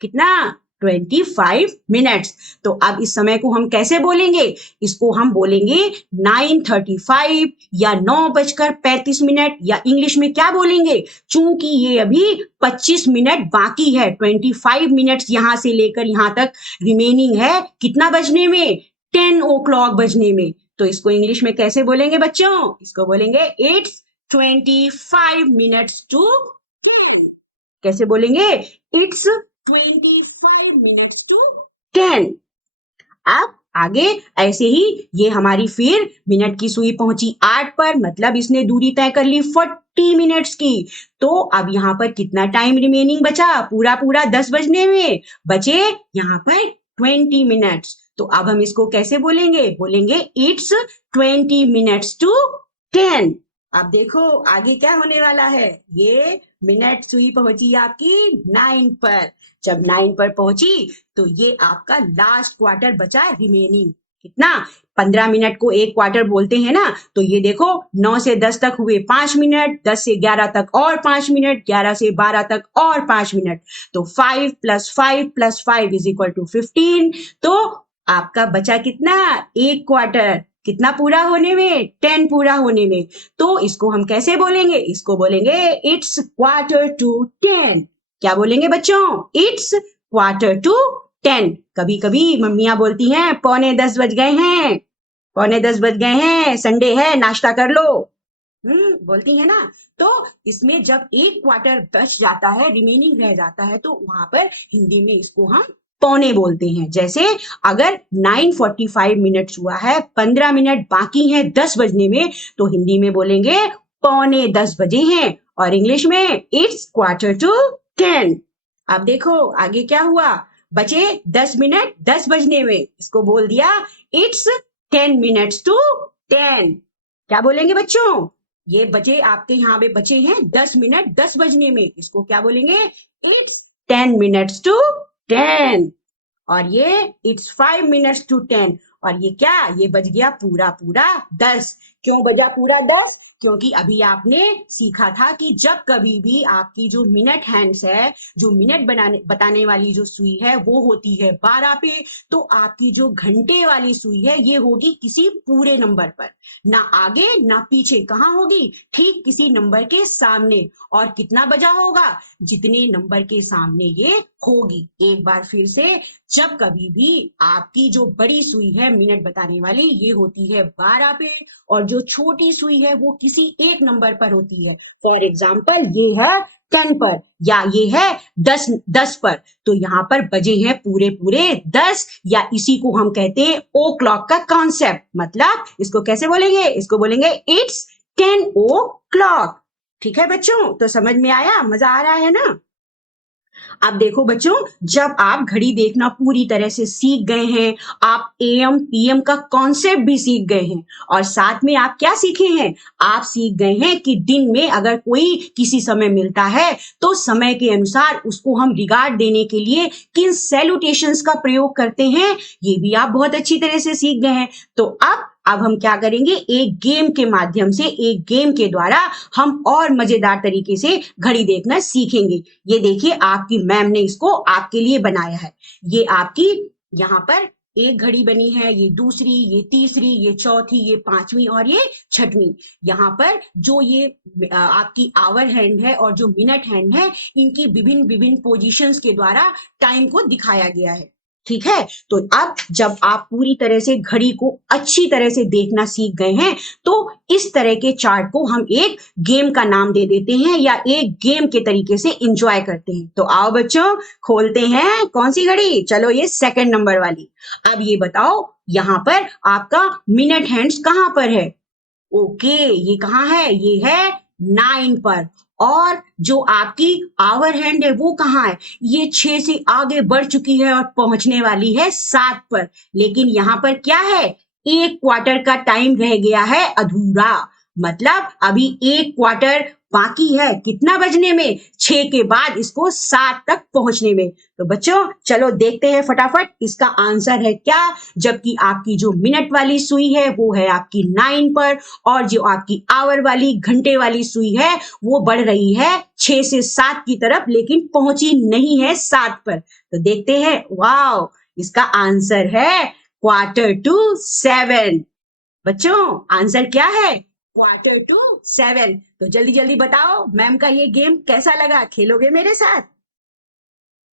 कितना, 25 मिनट्स। तो अब इस समय को हम कैसे बोलेंगे, इसको हम बोलेंगे 9:35 या 9:35, या इंग्लिश में क्या बोलेंगे, चूंकि ये अभी 25 मिनट बाकी है, 25 मिनट्स यहां से लेकर यहां तक रिमेनिंग है, कितना बजने में, 10 o'clock बजने में। तो इसको इंग्लिश में कैसे बोलेंगे बच्चों, इसको बोलेंगे इट्स 25 मिनट्स टू 10। कैसे बोलेंगे, इट्स 25 मिनट्स टू 10। अब आगे ऐसे ही ये हमारी फिर मिनट की सुई पहुंची 8 पर, मतलब इसने दूरी तय कर ली 40 मिनट्स की। तो अब यहाँ पर कितना टाइम रिमेनिंग बचा, पूरा पूरा 10 बजने में बचे यहाँ पर 20 मिनट्स। तो अब हम इसको कैसे बोलेंगे, बोलेंगे इट्स 20 मिनट्स टू 10। अब देखो आगे क्या होने वाला है, ये मिनट सुई पहुंची आपकी 9 पर। जब 9 पर पहुंची तो ये आपका लास्ट क्वार्टर बचा रिमेनिंग, कितना? 15 मिनट को एक क्वार्टर बोलते हैं ना, तो ये देखो 9 से 10 तक हुए 5 मिनट, 10 से 11 तक और 5 मिनट, 11 से 12 तक और 5 मिनट, तो 5 + 5 + 5 = 15। तो आपका बचा कितना? एक क्वार्टर। कितना पूरा होने में? 10 पूरा होने में। तो इसको हम कैसे बोलेंगे? इसको बोलेंगे इट्स क्वार्टर टू 10। क्या बोलेंगे बच्चों? It's quarter to 10। कभी कभी मम्मियां बोलती हैं 9:45 बज गए हैं, 9:45 बज गए हैं, संडे है, नाश्ता कर लो। बोलती है ना। तो इसमें जब एक क्वार्टर बच जाता है, रिमेनिंग रह जाता है, तो वहां पर हिंदी में इसको हम पौने बोलते हैं। जैसे अगर 9:45 मिनट्स हुआ है, 15 मिनट बाकी हैं 10 बजने में, तो हिंदी में बोलेंगे 9:45 बजे हैं। और इंग्लिश में इट्स क्वार्टर टू 10। अब देखो आगे क्या हुआ। बचे 10 मिनट 10 बजने में, इसको बोल दिया इट्स 10 मिनट्स टू 10। क्या बोलेंगे बच्चों? ये बचे आपके यहाँ पे बचे हैं 10 मिनट 10 बजने में, इसको क्या बोलेंगे? It's 10 minutes to 10। और ये इट्स 5 मिनट्स टू 10। और ये क्या? ये बज गया पूरा पूरा 10। क्यों बजा पूरा 10? क्योंकि अभी आपने सीखा था कि जब कभी भी आपकी जो मिनट हैंड्स है, जो मिनट बताने वाली जो सुई है, वो होती है 12 पे, तो आपकी जो घंटे वाली सुई है ये होगी किसी पूरे नंबर पर, ना आगे ना पीछे। कहाँ होगी? ठीक किसी नंबर के सामने। और कितना बजा होगा? जितने नंबर के सामने ये होगी। एक बार फिर से, जब कभी भी आपकी जो बड़ी सुई है मिनट बताने वाली, ये होती है 12 पे, और जो छोटी सुई है वो किसी एक नंबर पर होती है। फॉर एग्जाम्पल ये है 10 पर, या ये है 10 पर, तो यहाँ पर बजे हैं पूरे पूरे 10, या इसी को हम कहते हैं ओ क्लॉक का कॉन्सेप्ट। मतलब इसको कैसे बोलेंगे? इसको बोलेंगे इट्स 10 o'clock। ठीक है बच्चों? तो समझ में आया? मजा आ रहा है ना? अब देखो बच्चों, जब आप घड़ी देखना पूरी तरह से सीख गए हैं, आप एएम पीएम का कॉन्सेप्ट भी सीख गए हैं, और साथ में आप क्या सीखे हैं? आप सीख गए हैं कि दिन में अगर कोई किसी समय मिलता है, तो समय के अनुसार उसको हम रिगार्ड देने के लिए किन सैल्यूटेशंस का प्रयोग करते हैं, ये भी आप बहुत अच्छी तरह से सीख गए हैं। तो अब हम क्या करेंगे? एक गेम के माध्यम से, एक गेम के द्वारा हम और मजेदार तरीके से घड़ी देखना सीखेंगे। ये देखिए आपकी मैम ने इसको आपके लिए बनाया है। ये आपकी यहाँ पर एक घड़ी बनी है, ये दूसरी, ये तीसरी, ये चौथी, ये पांचवी और ये छठवीं। यहाँ पर जो ये आपकी आवर हैंड है और जो मिनट हैंड है, इनकी विभिन्न विभिन्न पोजीशंस के द्वारा टाइम को दिखाया गया है। ठीक है? तो अब जब आप पूरी तरह से घड़ी को अच्छी तरह से देखना सीख गए हैं, तो इस तरह के चार्ट को हम एक गेम का नाम दे देते हैं, या एक गेम के तरीके से एंजॉय करते हैं। तो आओ बच्चों, खोलते हैं कौन सी घड़ी? चलो ये सेकंड नंबर वाली। अब ये बताओ यहाँ पर आपका मिनट हैंड्स कहाँ पर है? ओके, ये कहाँ है? ये है 9 पर। और जो आपकी आवर हैंड है वो कहाँ है? ये 6 से आगे बढ़ चुकी है और पहुंचने वाली है 7 पर। लेकिन यहाँ पर क्या है? एक क्वार्टर का टाइम रह गया है अधूरा। मतलब अभी एक क्वार्टर बाकी है। कितना बजने में? 6 के बाद इसको 7 तक पहुंचने में। तो बच्चों चलो देखते हैं फटाफट इसका आंसर है क्या। जबकि आपकी जो मिनट वाली सुई है वो है आपकी 9 पर, और जो आपकी आवर वाली घंटे वाली सुई है वो बढ़ रही है 6 से 7 की तरफ, लेकिन पहुंची नहीं है 7 पर। तो देखते हैं। वाओ, इसका आंसर है क्वार्टर टू 7। बच्चों आंसर क्या है? Quarter to 7। तो जल्दी जल्दी बताओ मैम का ये गेम कैसा लगा? खेलोगे मेरे साथ?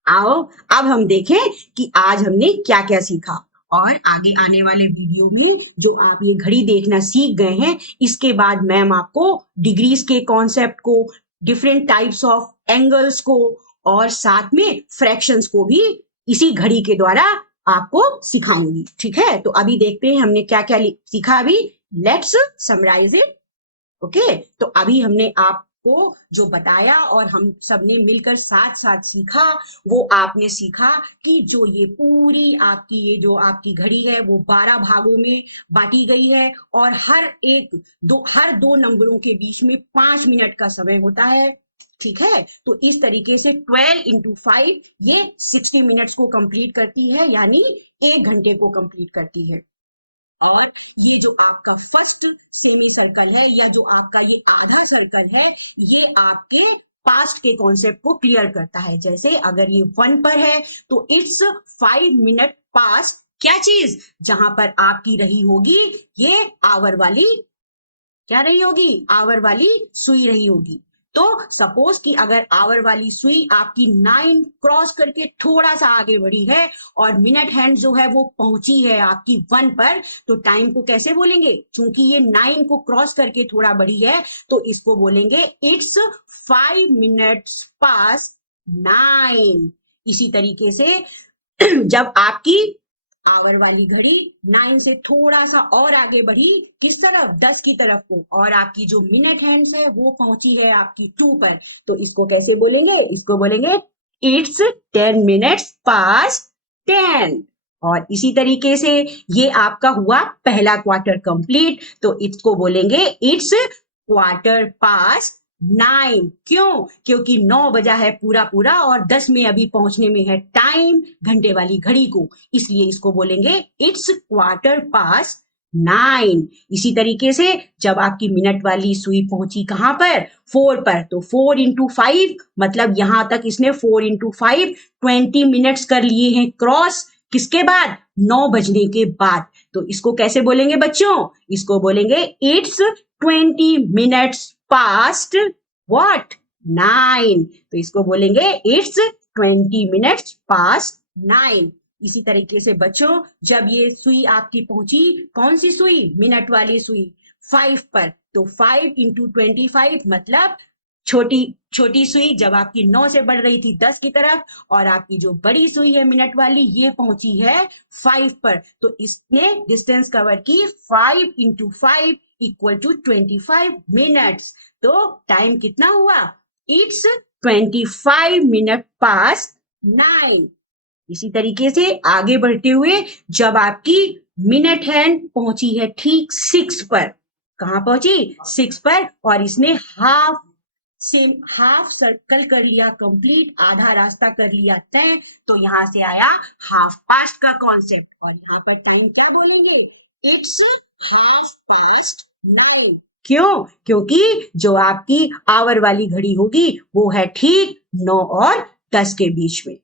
आओ अब हम देखें कि आज हमने क्या क्या सीखा। और आगे आने वाले वीडियो में जो आप ये घड़ी देखना सीख गए हैं, इसके बाद मैम आपको डिग्रीज के कॉन्सेप्ट को, डिफरेंट टाइप्स ऑफ एंगल्स को, और साथ में फ्रैक्शंस को भी इसी घड़ी के द्वारा आपको सिखाऊंगी। ठीक है? तो अभी देखते हैं हमने क्या क्या सीखा। अभी लेट्स समराइज इट। ओके, तो अभी हमने आपको जो बताया और हम सबने मिलकर साथ साथ सीखा, वो आपने सीखा कि जो ये पूरी आपकी ये जो आपकी घड़ी है वो 12 भागों में बांटी गई है, और हर दो नंबरों के बीच में 5 मिनट का समय होता है। ठीक है? तो इस तरीके से 12 × 5 ये 60 मिनट्स को कंप्लीट करती है, यानी 1 घंटे को कंप्लीट करती है। और ये जो आपका फर्स्ट सेमी सर्कल है या जो आपका ये आधा सर्कल है, ये आपके पास्ट के कॉन्सेप्ट को क्लियर करता है। जैसे अगर ये 1 पर है तो इट्स 5 मिनट पास्ट क्या चीज, जहां पर आपकी रही होगी ये आवर वाली, क्या रही होगी, आवर वाली सुई रही होगी। तो सपोज कि अगर आवर वाली सुई आपकी 9 क्रॉस करके थोड़ा सा आगे बढ़ी है और मिनट हैंड जो है वो पहुंची है आपकी 1 पर, तो टाइम को कैसे बोलेंगे, चूंकि ये 9 को क्रॉस करके थोड़ा बढ़ी है तो इसको बोलेंगे इट्स 5 मिनट्स पास 9। इसी तरीके से जब आपकी आवर वाली घड़ी 9 से थोड़ा सा और आगे बढ़ी, किस तरफ, 10 की तरफ को, और आपकी जो मिनट हैंड्स है वो पहुंची है आपकी 2 पर, तो इसको कैसे बोलेंगे, इसको बोलेंगे इट्स 10 मिनट्स पास 10। और इसी तरीके से ये आपका हुआ पहला क्वार्टर कंप्लीट, तो इसको बोलेंगे इट्स क्वार्टर पास 9। क्यों, क्योंकि 9 बजा है पूरा पूरा और 10 में अभी पहुंचने में है टाइम घंटे वाली घड़ी को, इसलिए इसको बोलेंगे इट्स क्वार्टर पास 9। इसी तरीके से जब आपकी मिनट वाली सुई पहुंची कहां पर, 4 पर, तो 4 इंटू 5 मतलब यहां तक इसने 4 इंटू 5 20 मिनट्स कर लिए हैं क्रॉस, किसके बाद, 9 बजने के बाद। तो इसको कैसे बोलेंगे बच्चों, इसको बोलेंगे इट्स 20 मिनट्स पास्ट व्हाट, 9। तो इसको बोलेंगे इट्स 20 मिनट्स पास्ट 9। इसी तरीके से बच्चों जब ये सुई आपकी पहुंची, कौन सी सुई, मिनट वाली सुई 5 पर, तो 5 इंटू 25 मतलब छोटी छोटी सुई जब आपकी 9 से बढ़ रही थी 10 की तरफ, और आपकी जो बड़ी सुई है मिनट वाली ये पहुंची है 5 पर, तो इसने डिस्टेंस कवर की 5 इंटू 5 इक्वल टू 25 मिनट्स। तो टाइम कितना हुआ, इट्स 25 मिनट पास 9। इसी तरीके से आगे बढ़ते हुए जब आपकी मिनट हैंड पहुंची है ठीक 6 पर, कहां पहुंची, 6 पर, और इसने हाफ सर्कल कर लिया कंप्लीट, आधा रास्ता कर लिया तय, तो यहां से आया हाफ पास्ट का कॉन्सेप्ट, और यहाँ पर टाइम क्या बोलेंगे, इट्स हाफ पास्ट 9। क्यों, क्योंकि जो आपकी आवर वाली घड़ी होगी वो है ठीक 9 और 10 के बीच में,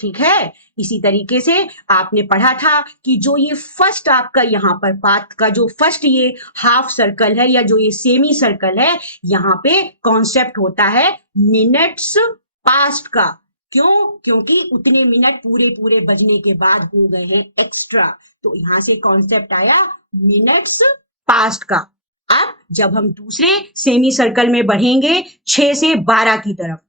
ठीक है। इसी तरीके से आपने पढ़ा था कि जो ये फर्स्ट आपका यहाँ पर पाथ का जो फर्स्ट ये हाफ सर्कल है या जो ये सेमी सर्कल है, यहाँ पे कॉन्सेप्ट होता है मिनट्स पास्ट का। क्यों, क्योंकि उतने मिनट पूरे पूरे बजने के बाद हो गए हैं एक्स्ट्रा, तो यहां से कॉन्सेप्ट आया मिनट्स पास्ट का। अब जब हम दूसरे सेमी सर्कल में बढ़ेंगे 6 से 12 की तरफ,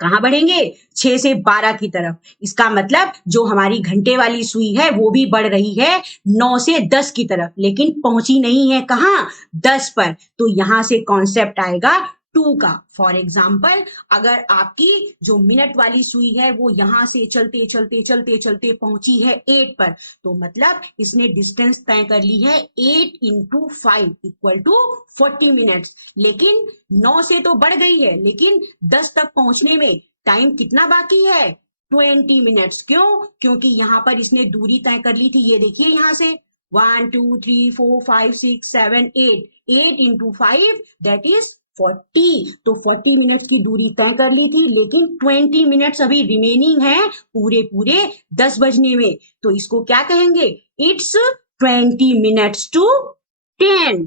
कहां बढ़ेंगे, 6 से 12 की तरफ, इसका मतलब जो हमारी घंटे वाली सुई है वो भी बढ़ रही है 9 से 10 की तरफ, लेकिन पहुंची नहीं है कहां, 10 पर, तो यहां से कॉन्सेप्ट आएगा 2 का। फॉर एग्जाम्पल अगर आपकी जो मिनट वाली सुई है वो यहां से चलते चलते चलते चलते पहुंची है 8 पर, तो मतलब इसने डिस्टेंस तय कर ली है 8 इंटू 5 इक्वल टू 40 मिनट्स, लेकिन 9 से तो बढ़ गई है, लेकिन 10 तक पहुंचने में टाइम कितना बाकी है, 20 मिनट्स। क्यों, क्योंकि यहां पर इसने दूरी तय कर ली थी, ये देखिए यहां से 1 2 3 4 5 6 7 8, 8 इंटू 5 दैट इज 40, तो 40 मिनट्स की दूरी तय कर ली थी, लेकिन 20 मिनट्स अभी रिमेनिंग है पूरे पूरे 10 बजने में, तो इसको क्या कहेंगे, इट्स 20 मिनट्स टू 10।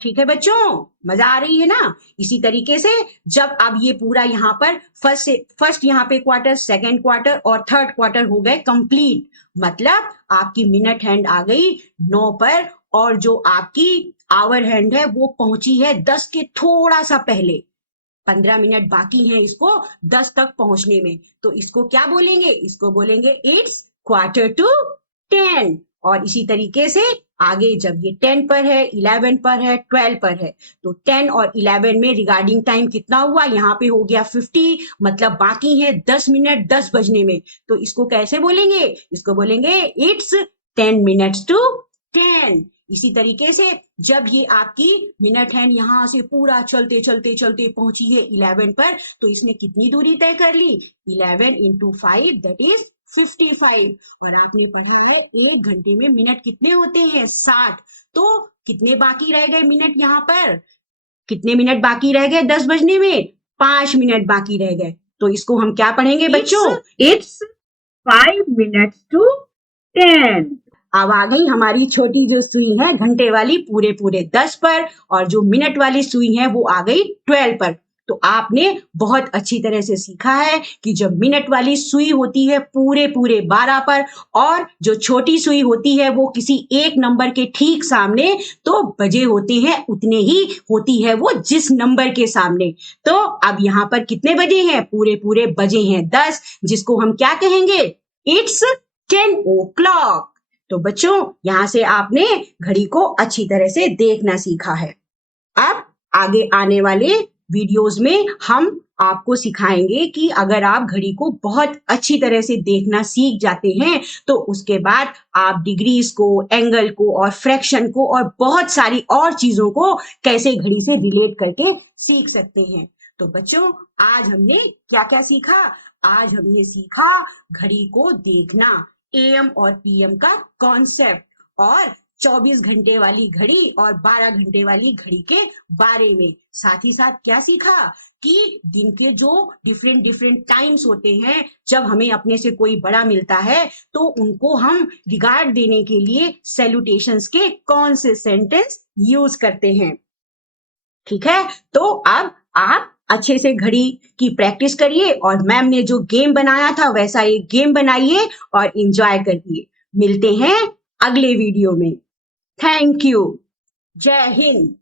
ठीक है बच्चों, मजा आ रही है ना। इसी तरीके से जब अब ये पूरा यहाँ पर फर्स्ट यहाँ पे क्वार्टर, सेकेंड क्वार्टर और थर्ड क्वार्टर हो गए कंप्लीट, मतलब आपकी मिनट हैंड आ गई 9 पर, और जो आपकी आवर हैंड है वो पहुंची है 10 के थोड़ा सा पहले, 15 मिनट बाकी हैं इसको 10 तक पहुंचने में, तो इसको क्या बोलेंगे, इसको बोलेंगे इट्स क्वार्टर टू 10। और इसी तरीके से आगे जब ये 10 पर है, 11 पर है, 12 पर है, तो 10 और 11 में रिगार्डिंग टाइम कितना हुआ, यहाँ पे हो गया 50, मतलब बाकी है 10 मिनट 10 बजने में, तो इसको कैसे बोलेंगे, इसको बोलेंगे इट्स 10 मिनट्स टू 10। इसी तरीके से जब ये आपकी मिनट हैंड यहां से पूरा चलते चलते चलते पहुंची है 11 पर, तो इसने कितनी दूरी तय कर ली, 11 इंटू 5 दैट इज 55 और आपने पढ़ा है 1 घंटे में मिनट कितने होते हैं 60। तो कितने बाकी रह गए मिनट यहाँ पर, कितने मिनट बाकी रह गए 10 बजने में, 5 मिनट बाकी रह गए। तो इसको हम क्या पढ़ेंगे बच्चों, It's 5 minutes to 10. अब आ गई हमारी छोटी जो सुई है घंटे वाली पूरे पूरे 10 पर, और जो मिनट वाली सुई है वो आ गई 12 पर। तो आपने बहुत अच्छी तरह से सीखा है कि जब मिनट वाली सुई होती है पूरे पूरे 12 पर, और जो छोटी सुई होती है वो किसी एक नंबर के ठीक सामने, तो बजे होते हैं उतने ही होती है वो जिस नंबर के सामने। तो अब यहाँ पर कितने बजे हैं, पूरे पूरे बजे हैं 10, जिसको हम क्या कहेंगे, इट्स 10 o'clock। तो बच्चों यहाँ से आपने घड़ी को अच्छी तरह से देखना सीखा है। अब आगे आने वाले वीडियोस में हम आपको सिखाएंगे कि अगर आप घड़ी को बहुत अच्छी तरह से देखना सीख जाते हैं तो उसके बाद आप डिग्रीज को, एंगल को और फ्रैक्शन को और बहुत सारी और चीजों को कैसे घड़ी से रिलेट करके सीख सकते हैं। तो बच्चों आज हमने क्या क्या सीखा, आज हमने सीखा घड़ी को देखना, एएम और पीएम का कॉन्सेप्ट, और 24 घंटे वाली घड़ी और 12 घंटे वाली घड़ी के बारे में। साथ ही साथ क्या सीखा कि दिन के जो डिफरेंट डिफरेंट टाइम्स होते हैं, जब हमें अपने से कोई बड़ा मिलता है तो उनको हम रिगार्ड देने के लिए सैल्यूटेशंस के कौन से सेंटेंस यूज करते हैं। ठीक है, तो अब आप अच्छे से घड़ी की प्रैक्टिस करिए और मैम ने जो गेम बनाया था वैसा एक गेम बनाइए और एंजॉय करिए। मिलते हैं अगले वीडियो में। Thank you. जय हिंद।